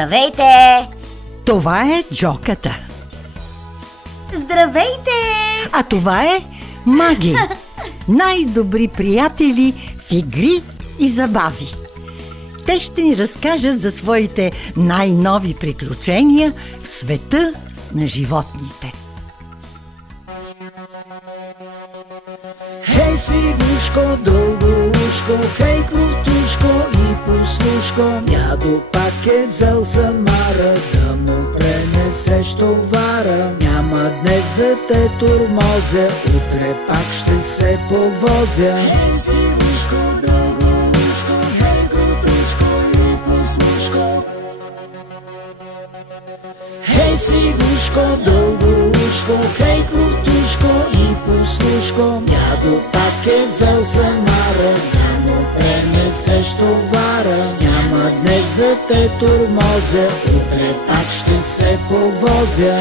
Здравейте! Това е Джоката. Здравейте! А това е Маги. Най-добри приятели в игри и забави. Те ще ни разкажат за своите най-нови приключения в света на животните. Хей, сивушко, дългоушко, хей, крутушко и послушко, дядо пак е взел Самара да му пренесеш товара. Няма днес да те тормозя, утре пак ще се повозя. Хей, сивушко, дългоушко, хей, крутушко и послушко. Хей, сивушко, дългоушко, хей, крутушко и послушко, дядо пак е взел Самара да му пренесеш товара. Няма днес да те тормозя, утре пак ще се повозя.